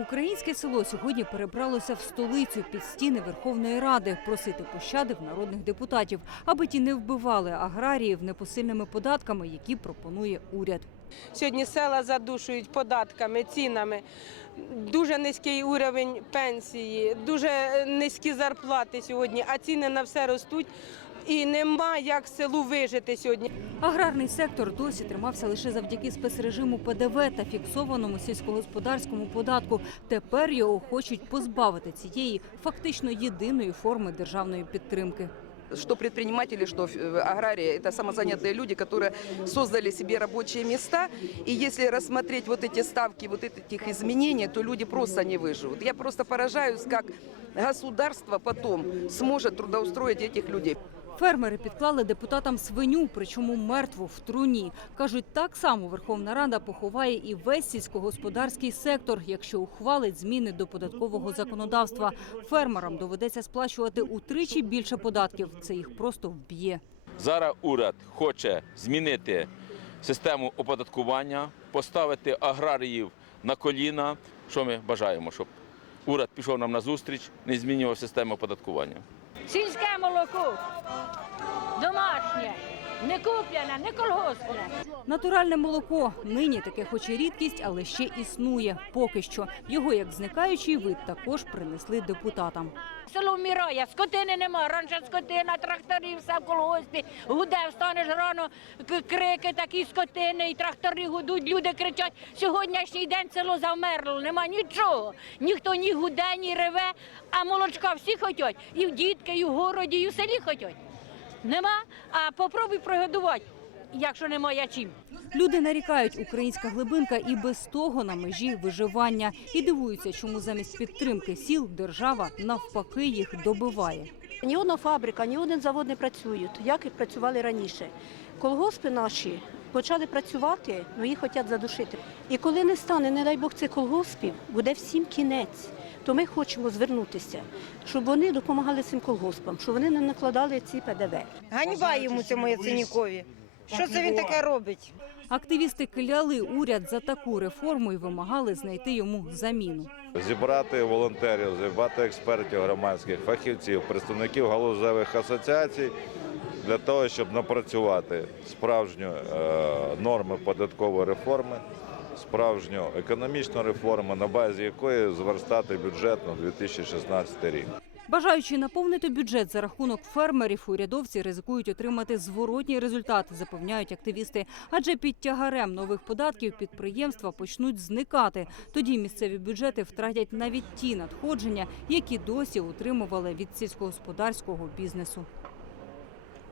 Українське село сьогодні перебралося в столицю під стіни Верховної Ради просити пощади в народних депутатів, аби ті не вбивали аграріїв непосильними податками, які пропонує уряд. Сьогодні села задушують податками, цінами. Дуже низький уровень пенсії, дуже низькі зарплати сьогодні, а ціни на все ростуть І нема як селу вижити сьогодні. Аграрний сектор досі тримався лише завдяки спецрежиму ПДВ та фіксованому сільськогосподарському податку. Тепер його хочуть позбавити цієї фактично єдиної форми державної підтримки. что предприниматели, что э, аграрии, это самозанятые люди, которые создали себе рабочие места. И если рассмотреть вот эти ставки, вот этих изменений, то люди просто не выживут. Я просто поражаюсь, как государство потом сможет трудоустроить этих людей. Фермери підклали депутатам свиню, причому мертву в труні. Кажуть, так само Верховна Рада поховає і весь сільськогосподарський сектор, якщо ухвалить зміни до податкового законодавства. Фермерам доведеться сплачувати утричі більше податків. Це їх просто вб'є. Зараз уряд хоче змінити систему оподаткування, поставити аграріїв на коліна. Що ми бажаємо, щоб уряд пішов нам на зустріч, не змінював систему оподаткування. Сільське молоко, домашнє, не куплене, не колгоспне. Натуральне молоко нині таке, хоч і рідкість, але ще існує. Поки що його як зникаючий вид також принесли депутатам. Село вмирає, скотини нема, раніше скотина, тракторів, все в колгоспі, гуде, встанеш рано, крики такі скотини, і трактори гудуть, люди кричать. Сьогоднішній день село завмерло, нема нічого. Ніхто ні гуде, ні реве, а молочка всі хочуть. І в дітки, і в городі, і в селі хочуть. Нема, а попробуй пригодувати, якщо немає чим. Люди нарікають, українська глибинка і без того на межі виживання і дивуються, чому замість підтримки сіл держава навпаки їх добиває. Ні одна фабрика, ні один завод не працюють, як і працювали раніше. Колгоспи наші почали працювати, але їх хочуть задушити. І коли не стане, не дай Бог, цих колгоспів, буде всім кінець. То ми хочемо звернутися, щоб вони допомагали цим колгоспам, щоб вони не накладали ці ПДВ. Ганьба йому цьому Яценюкові. Що це він таке робить? Активісти кляли уряд за таку реформу і вимагали знайти йому заміну. зібрати волонтерів, зібрати експертів громадських, фахівців, представників галузевих асоціацій для того, щоб напрацювати справжню е, норми податкової реформи, справжню економічну реформу, на базі якої зверстати бюджет на 2016 рік. Бажаючи наповнити бюджет за рахунок фермерів, урядовці ризикують отримати зворотній результат, запевняють активісти. Адже під тягарем нових податків підприємства почнуть зникати. Тоді місцеві бюджети втратять навіть ті надходження, які досі утримували від сільськогосподарського бізнесу.